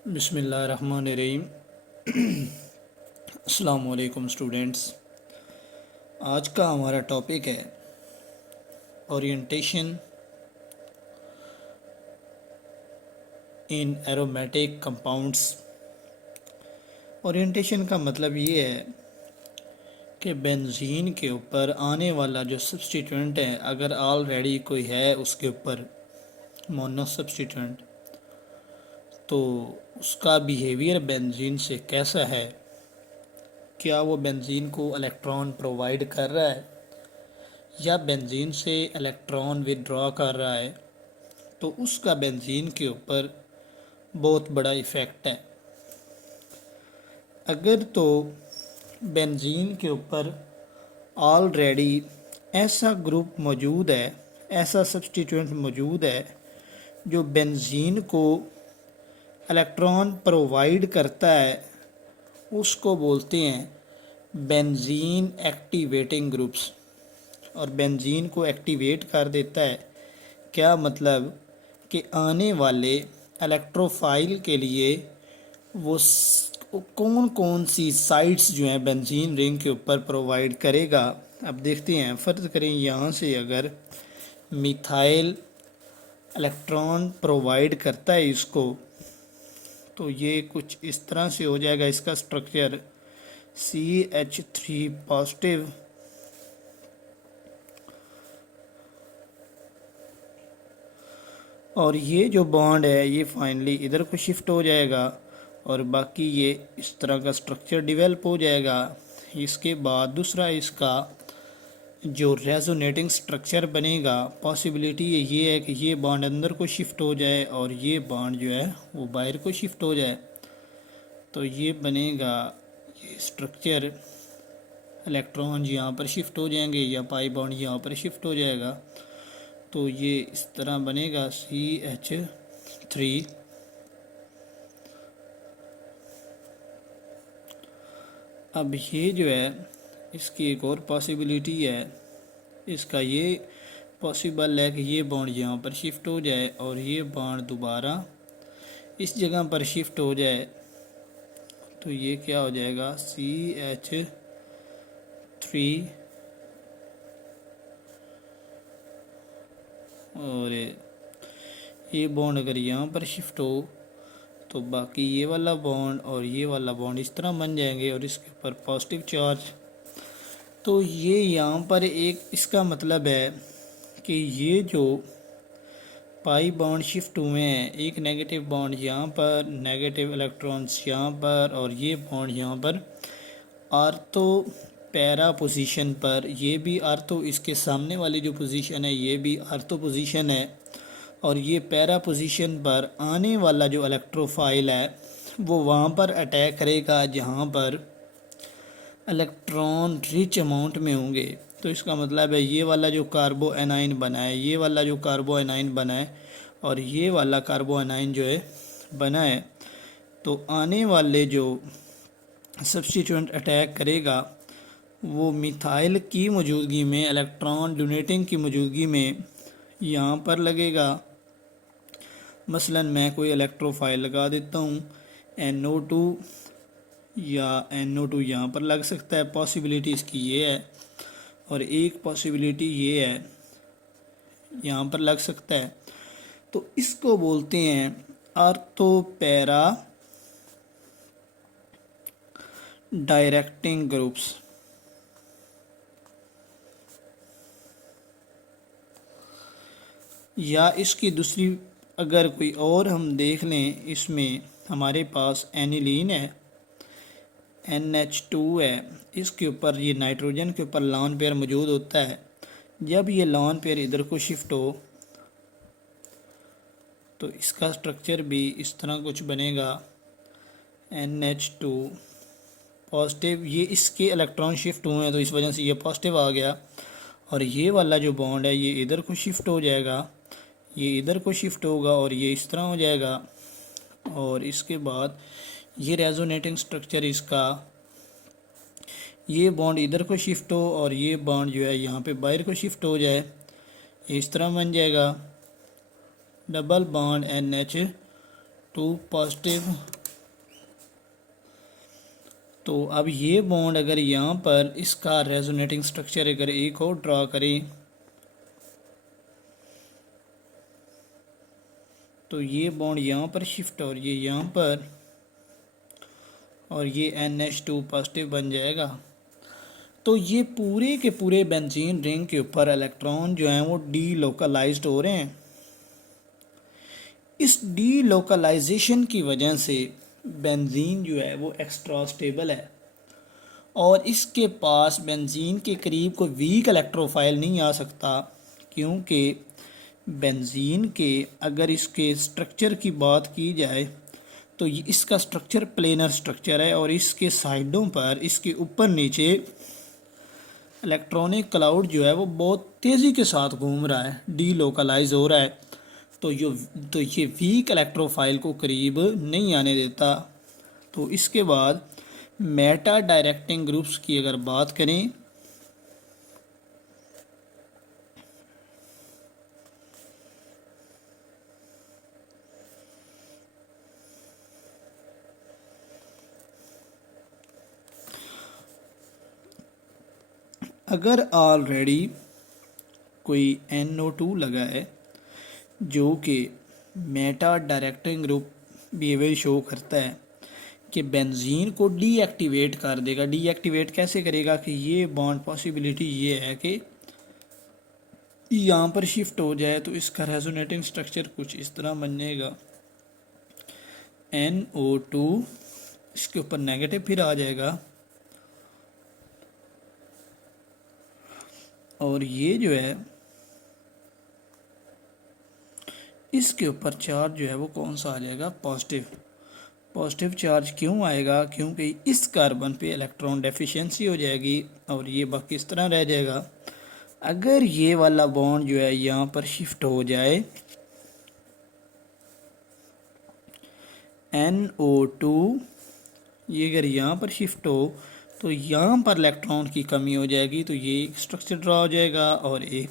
बिस्मिल्लाहिर्रहमानिर्रहीम। अस्सलाम वालेकुम स्टूडेंट्स। आज का हमारा टॉपिक है ओरिएंटेशन इन एरोमेटिक कंपाउंड्स। ओरिएंटेशन का मतलब ये है कि बेंजीन के ऊपर आने वाला जो सब्स्टिट्यूएंट है, अगर ऑलरेडी कोई है उसके ऊपर मोनो सब्स्टिट्यूएंट, तो उसका बिहेवियर बेंजीन से कैसा है। क्या वो बेंजीन को इलेक्ट्रॉन प्रोवाइड कर रहा है या बेंजीन से इलेक्ट्रॉन विदड्रॉ कर रहा है, तो उसका बेंजीन के ऊपर बहुत बड़ा इफ़ेक्ट है। अगर तो बेंजीन के ऊपर ऑलरेडी ऐसा ग्रुप मौजूद है, ऐसा सब्स्टिट्यूएंट मौजूद है जो बेंजीन को इलेक्ट्रॉन प्रोवाइड करता है, उसको बोलते हैं बेंजीन एक्टिवेटिंग ग्रुप्स। और बेंजीन को एक्टिवेट कर देता है, क्या मतलब कि आने वाले इलेक्ट्रोफाइल के लिए वो कौन कौन सी साइट्स जो हैं बेंजीन रिंग के ऊपर प्रोवाइड करेगा। अब देखते हैं, फ़र्ज़ करें यहाँ से अगर मिथाइल इलेक्ट्रॉन प्रोवाइड करता है इसको, तो ये कुछ इस तरह से हो जाएगा इसका स्ट्रक्चर CH3 पॉजिटिव और ये जो बॉन्ड है ये फाइनली इधर को शिफ्ट हो जाएगा और बाकी ये इस तरह का स्ट्रक्चर डेवलप हो जाएगा। इसके बाद दूसरा इसका जो रेजोनेटिंग स्ट्रक्चर बनेगा, पॉसिबिलिटी ये है कि ये बॉन्ड अंदर को शिफ्ट हो जाए और ये बॉन्ड जो है वो बाहर को शिफ्ट हो जाए। तो ये बनेगा ये स्ट्रक्चर, इलेक्ट्रॉन यहाँ पर शिफ्ट हो जाएंगे या पाई बॉन्ड यहाँ पर शिफ्ट हो जाएगा। तो ये इस तरह बनेगा CH3। अब ये जो है इसकी एक और पॉसिबिलिटी है, इसका ये पॉसिबल है कि ये बॉन्ड यहाँ पर शिफ्ट हो जाए और ये बॉन्ड दोबारा इस जगह पर शिफ्ट हो जाए। तो ये क्या हो जाएगा CH3 और ये बॉन्ड अगर यहाँ पर शिफ्ट हो तो बाकी ये वाला बॉन्ड और ये वाला बॉन्ड इस तरह बन जाएंगे और इसके ऊपर पॉजिटिव चार्ज। तो ये यहाँ पर एक इसका मतलब है कि ये जो पाई बॉन्ड शिफ्ट हुए हैं, एक नेगेटिव बॉन्ड यहाँ पर, नेगेटिव इलेक्ट्रॉन्स यहाँ पर और ये बॉन्ड यहाँ पर आर्थो पैरा पोजीशन पर, ये भी आर्थो, इसके सामने वाली जो पोजीशन है ये भी आर्थो पोजीशन है और ये पैरा पोजीशन पर आने वाला जो इलेक्ट्रोफाइल है वो वहाँ पर अटैक करेगा जहाँ पर इलेक्ट्रॉन रिच अमाउंट में होंगे। तो इसका मतलब है ये वाला जो कार्बो एनाइन बना है, ये वाला जो कार्बो एनाइन बना है और ये वाला कार्बो एनाइन जो है बना है, तो आने वाले जो सब्स्टिट्यूएंट अटैक करेगा वो मिथाइल की मौजूदगी में, इलेक्ट्रॉन डोनेटिंग की मौजूदगी में यहाँ पर लगेगा। मसलन मैं कोई इलेक्ट्रोफाइल लगा देता हूँ NO2 या NO2 यहाँ पर लग सकता है, पॉसिबिलिटी इसकी ये है। और एक पॉसिबिलिटी ये है यहाँ पर लग सकता है। तो इसको बोलते हैं आर्थो पैरा डायरेक्टिंग ग्रुप्स। या इसकी दूसरी अगर कोई और हम देख लें, इसमें हमारे पास एनिलीन है, NH2 है, इसके ऊपर ये नाइट्रोजन के ऊपर लॉन पेयर मौजूद होता है। जब ये लॉन पेयर इधर को शिफ्ट हो तो इसका स्ट्रक्चर भी इस तरह कुछ बनेगा, NH2 पॉजिटिव, ये इसके इलेक्ट्रॉन शिफ्ट हुए हैं तो इस वजह से ये पॉजिटिव आ गया और ये वाला जो बॉन्ड है ये इधर को शिफ्ट हो जाएगा, ये इधर को शिफ्ट होगा और ये इस तरह हो जाएगा। और इसके बाद ये रेजोनेटिंग स्ट्रक्चर इसका, ये बॉन्ड इधर को शिफ्ट हो और ये बॉन्ड जो है यहाँ पे बाहर को शिफ्ट हो जाए, ये इस तरह बन जाएगा डबल बॉन्ड NH2 2 पॉजिटिव। तो अब ये बॉन्ड अगर यहाँ पर इसका रेजोनेटिंग स्ट्रक्चर अगर एक और ड्रा करें तो ये बॉन्ड यहाँ पर शिफ्ट और ये यहाँ पर, और ये NH2 पॉजिटिव बन जाएगा। तो ये पूरे के पूरे बेंजीन रिंग के ऊपर इलेक्ट्रॉन जो हैं वो डीलोकलाइज्ड हो रहे हैं। इस डीलोकलाइजेशन की वजह से बेंजीन जो है वो एक्स्ट्रा स्टेबल है और इसके पास बेंजीन के करीब कोई वीक इलेक्ट्रोफाइल नहीं आ सकता, क्योंकि बेंजीन के अगर इसके स्ट्रक्चर की बात की जाए तो इसका स्ट्रक्चर प्लेनर स्ट्रक्चर है और इसके साइडों पर, इसके ऊपर नीचे इलेक्ट्रॉनिक क्लाउड जो है वो बहुत तेज़ी के साथ घूम रहा है, डीलोकलाइज हो रहा है। तो ये वीक इलेक्ट्रोफाइल को करीब नहीं आने देता। तो इसके बाद मेटा डायरेक्टिंग ग्रुप्स की अगर बात करें अगर ऑलरेडी कोई NO2 लगा है जो कि Meta directing group behaviour show करता है कि बेंजीन को डीएक्टिवेट कर देगा। डीएक्टिवेट कैसे करेगा कि ये बॉन्ड पॉसिबिलिटी ये है कि यहाँ पर शिफ्ट हो जाए तो इसका रेजोनेटिंग स्ट्रक्चर कुछ इस तरह बन जाएगा। NO2 इसके ऊपर नेगेटिव फिर आ जाएगा और ये जो है इसके ऊपर चार्ज जो है वो कौन सा आ जाएगा, पॉजिटिव। पॉजिटिव चार्ज क्यों आएगा, क्योंकि इस कार्बन पे इलेक्ट्रॉन डेफिशिएंसी हो जाएगी और ये बाकी इस तरह रह जाएगा। अगर ये वाला बॉन्ड जो है यहाँ पर शिफ्ट हो जाए NO2, ये अगर यहाँ पर शिफ्ट हो तो यहाँ पर इलेक्ट्रॉन की कमी हो जाएगी, तो ये स्ट्रक्चर ड्रा हो जाएगा। और एक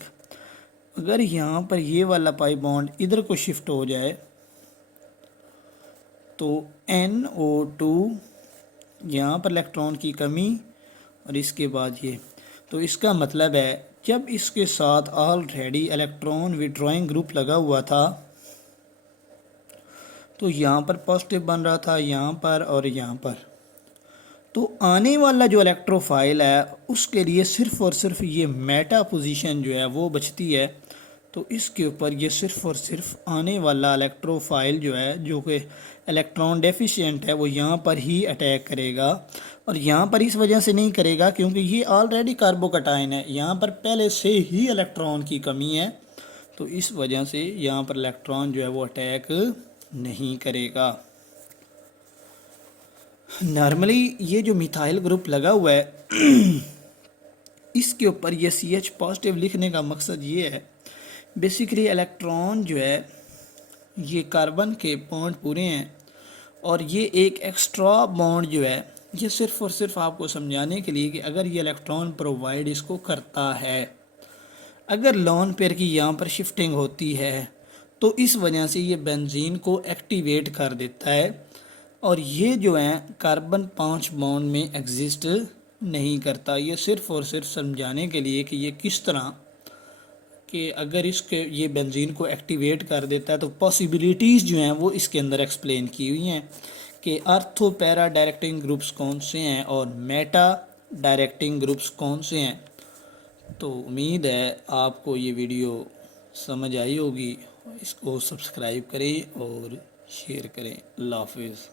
अगर यहाँ पर ये वाला पाई बॉन्ड इधर को शिफ्ट हो जाए तो NO2 यहाँ पर इलेक्ट्रॉन की कमी और इसके बाद ये, तो इसका मतलब है जब इसके साथ ऑलरेडी इलेक्ट्रॉन विड्रॉइंग ग्रुप लगा हुआ था तो यहाँ पर पॉजिटिव बन रहा था, यहाँ पर और यहाँ पर। तो आने वाला जो इलेक्ट्रोफाइल है उसके लिए सिर्फ और सिर्फ ये मेटा पोजीशन जो है वो बचती है। तो इसके ऊपर ये सिर्फ और सिर्फ आने वाला इलेक्ट्रोफाइल जो है जो कि इलेक्ट्रॉन डेफिशिएंट है वो यहाँ पर ही अटैक करेगा। और यहाँ पर इस वजह से नहीं करेगा क्योंकि ये ऑलरेडी कार्बोकटाइन है, यहाँ पर पहले से ही इलेक्ट्रॉन की कमी है, तो इस वजह से यहाँ पर इलेक्ट्रॉन जो है वो अटैक नहीं करेगा। नॉर्मली ये जो मिथाइल ग्रुप लगा हुआ है इसके ऊपर ये CH पॉजिटिव लिखने का मकसद ये है, बेसिकली इलेक्ट्रॉन जो है ये कार्बन के बॉन्ड पूरे हैं और ये एक एक्स्ट्रा बॉन्ड जो है ये सिर्फ और सिर्फ आपको समझाने के लिए कि अगर ये इलेक्ट्रॉन प्रोवाइड इसको करता है, अगर लोन पेयर की यहाँ पर शिफ्टिंग होती है तो इस वजह से ये बेंजीन को एक्टिवेट कर देता है और ये जो है कार्बन 5 बॉन्ड में एग्जिस्ट नहीं करता। ये सिर्फ और सिर्फ समझाने के लिए कि ये किस तरह कि अगर इसके ये बेंजीन को एक्टिवेट कर देता है तो पॉसिबिलिटीज़ जो हैं वो इसके अंदर एक्सप्लेन की हुई हैं कि आर्थो पैरा डायरेक्टिंग ग्रुप्स कौन से हैं और मेटा डायरेक्टिंग ग्रुप्स कौन से हैं। तो उम्मीद है आपको ये वीडियो समझ आई होगी। इसको सब्सक्राइब करें और शेयर करें। अल्लाह हाफिज़।